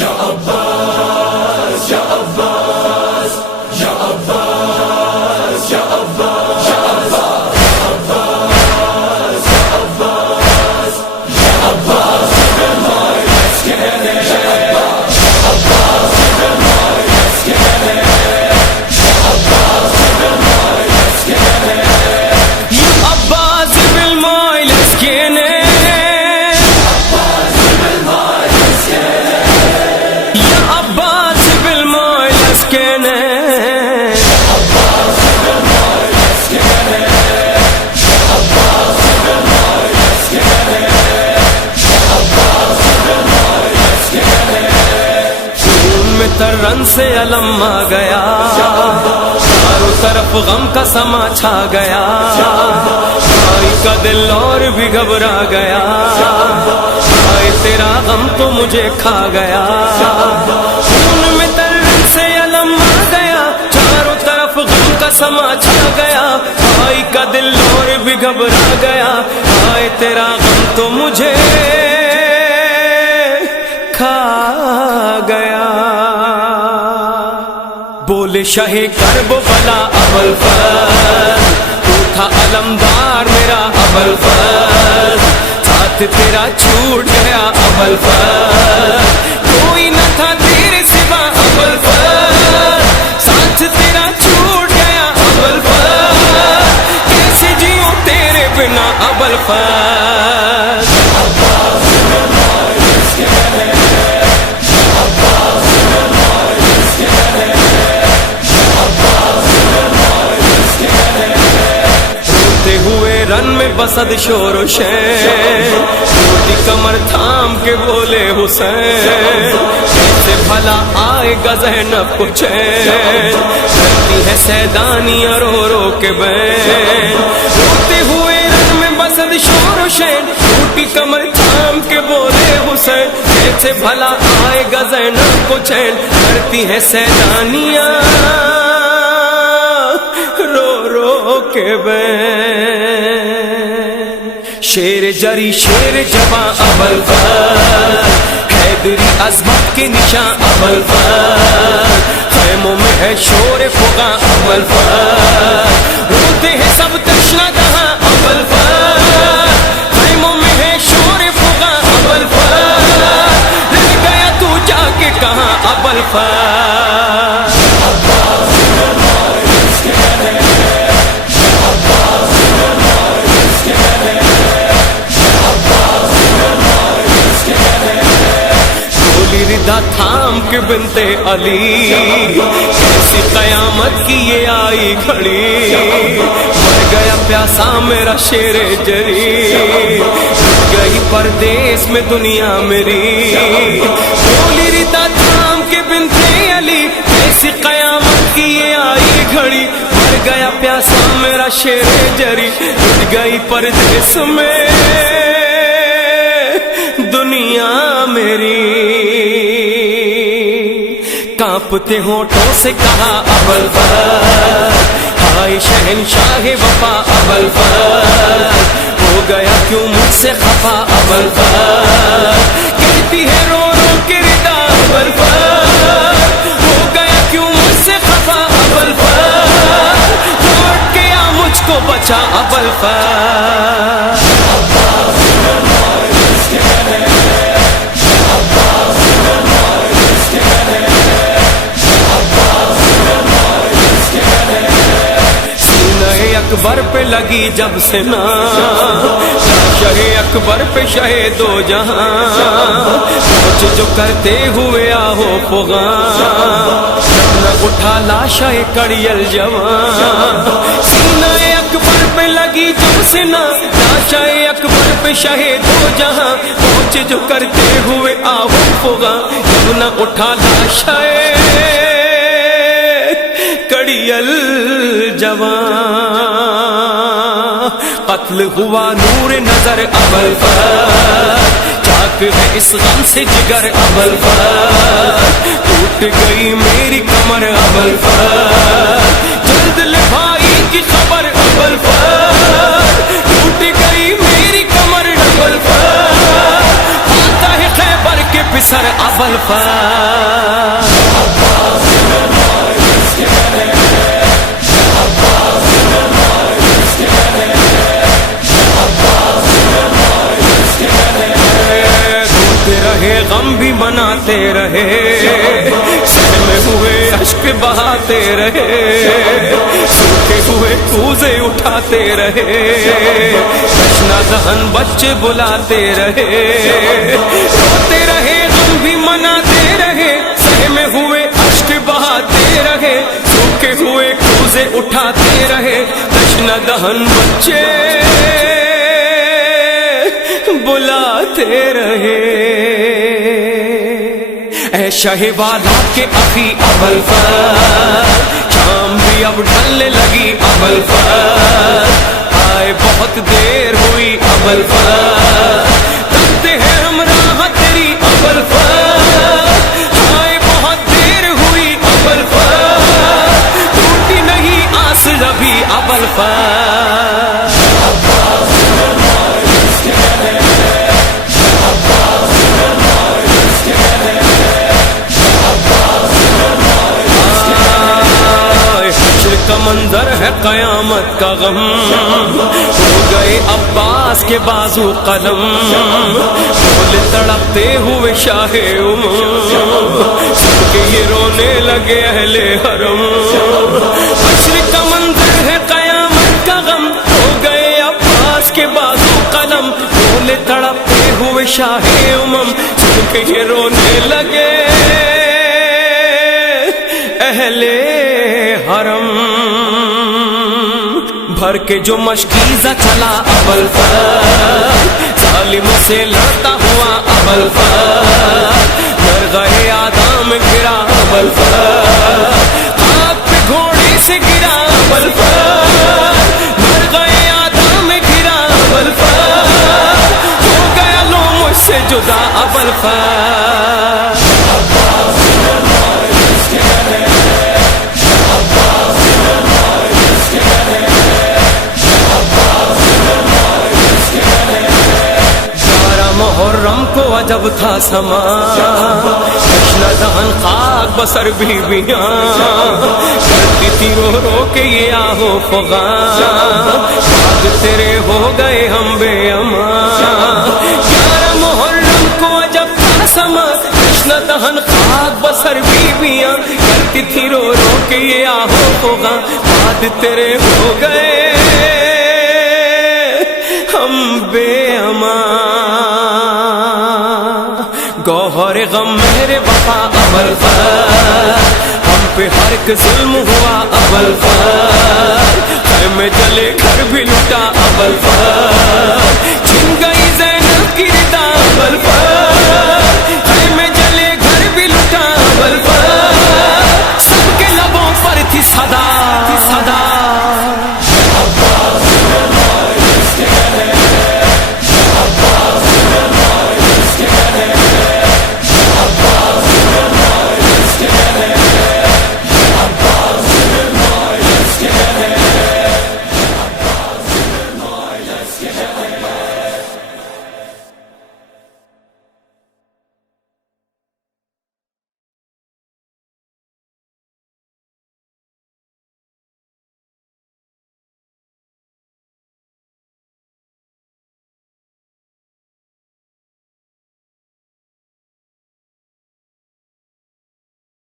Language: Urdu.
یا عباس یا عباس یا عباس یا عباس یا عباس یا عباس یا عباس give my let's get it یا عباس give my let's get it یا عباس give my let's get it یا عباس give my let's get it رن سے علم آ گیا، چاروں طرف غم کا سما چھا گیا، بھائی کا دل اور بھی گھبرا گیا، بھائی تیرا غم تو مجھے کھا گیا، خون میں ترن سے علم آ گیا، چاروں طرف غم کا سما چھا گیا، بھائی کا دل اور بھی گھبرا گیا، بھائی تیرا غم تو مجھے کھا گیا۔ بولے شاہ کربلا ابوالفضل، تو تھا علمدار میرا ابوالفضل، ساتھ تیرا چھوٹ گیا ابوالفضل، کوئی نہ تھا تیرے سوا ابوالفضل، ساتھ تیرا چھوٹ گیا ابوالفضل، کیسے جیوں تیرے بنا ابوالفضل۔ رن میں بسد شور و شین، چھوٹی کمر تھام کے بولے حسین، کیسے بھلا آئے گا زینب کو چین، کرتی ہے سیدانیاں رو رو کے بین، روتے ہوئے رن میں بسد شور و شین، چھوٹی کمر تھام کے بولے حسین، کیسے بھلا آئے گا زینب کو چین، کرتی ہے سیدانیاں رو رو کے بین۔ شیر جری شیر جواں ابوالفضل، حیدری عظمت کے نشاں ابوالفضل، خیموں میں ہے شور فغاں ابوالفضل، روتے ہیں سب تشنہ دہاں ابوالفضل، خیموں میں ہے شور فغاں ابوالفضل، رہ گیا تو جا کے کہاں ابوالفضل۔ تھام کے بنتے علی، کیسی قیامت کی یہ آئی گھڑی، مر گیا پیاسا میرا شیر جری، گئی پردیس میں دنیا میری، بولی ردا تھام کے بنتے علی، کیسی قیامت کی یہ آئی گھڑی، مر گیا پیاسا میرا شیر جری، گئی پردیس میں دنیا میری۔ کانپتے ہونٹوں سے کہا ابوالفضل، ہائے شہنشاہ وفا ابوالفضل، ہو گیا کیوں مجھ سے خفا ابوالفضل، کہتی ہے رو رو کے ردا ابوالفضل، ہو گیا کیوں مجھ سے خفا ابوالفضل، لوٹ کے آ مجھ کو بچا ابوالفضل۔ اکبر پہ لگی جب سے نا، شاہ اکبر پہ شاہ دو جہاں، سوچ جو کرتے ہوئے آہو فغاں، نہ اٹھا لاشا کڑیل جوان، سینہ اکبر پہ لگی جب سے نا، لاشا اکبر پہ شاہ دو جہاں، سوچ جو کرتے ہوئے آہو فغاں، جب نہ اٹھا لاشا کڑیل جوان، قتل ہوا نور نظر ابوالفضل، چاک ہے اس غم سے جگر ابوالفضل، ٹوٹ گئی میری کمر ابوالفضل، جلد لے بھائی کی خبر ابوالفضل، ٹوٹ گئی میری کمر ابوالفضل، آتا ہے خیبر کے سر ابل فضل رہے غم بھی مناتے رہے سہمے ہوئے اشک بہاتے رہے سوکھے ہوئے کوزے اٹھاتے رہے تشنہ دہن بچے بلاتے رہے روتے رہے غم بھی مناتے رہے سہمے ہوئے اشک بہاتے رہے سوکھے ہوئے کوزے اٹھاتے رہے تشنہ دہن بچے بلاتے رہے اے شہ والا کے اخی ابل فضل شام بھی اب ڈھلنے لگی ابل فضل آئے بہت دیر ہوئی ابل فضل کرتے ہیں ہم راہ تیری ابل فضل آئے بہت دیر ہوئی ابل فضل ٹوٹی نہیں آس ابھی ابل فضل کا منظر ہے قیامت کا غم ہو گئے عباس کے بازو قلم بولے تڑپتے ہوئے شاہ سب کے یہ رونے لگے اہل حرم حشر کا منظر ہے قیامت کا غم ہو گئے عباس کے بازو قلم بولے تڑپتے ہوئے شاہ سب کے یہ رونے لگے اہل حرم بھر کے جو مشکیزہ چلا ابل فضل ظالم سے لڑتا ہوا ابل فضل درگاہ آدم گرا ابل فضل خاک پہ گھوڑے سے گرا ابل فضل درگاہ آدم گرا ابل فضل ہو گیا لو مجھ سے جدا ابل فضل محرم کو عجب تھا سما تشنہ دہن خاک بسر بیویاں کرتی تھی رو رو کے یہ آہو فغاں بعد تیرے ہو گئے ہم بے امان 11 محرم کو عجب تھا سما تشنہ دہن خاک بسر بیویاں کرتی تھی رو رو کے یہ آہو فغاں بعد تیرے ہو گئے ہم بے امان گوہر غم میرے وفا ابل فضل ہم پہ ہر ایک ظلم ہوا ابل فضل خیمے جلے گھر بھی لٹا ابل فضل چھن گئی زینب کی